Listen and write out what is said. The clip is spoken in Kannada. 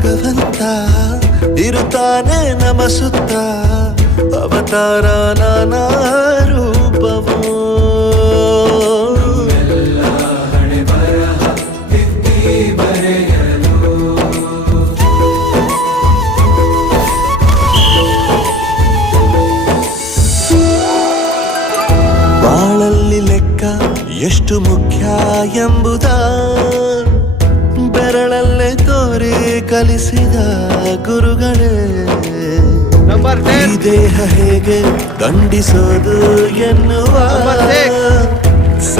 ಭಗವಂತ ಇರುತ್ತಾನೆ ನಮ ಸುತ್ತ ಅವತಾರ ನಾನಾ ರೂಪವೋ ಬಾಳಲ್ಲಿ ಲೆಕ್ಕ ಎಷ್ಟು ಮುಖ್ಯ ಎಂಬುದ ಬೆರಳಲ್ಲೇ ತೋರಿ ಕಲಿಸಿದ ಗುರುಗಳೇ ಈ ದೇಹ ಹೇಗೆ ದಂಡಿಸೋದು ಎನ್ನುವ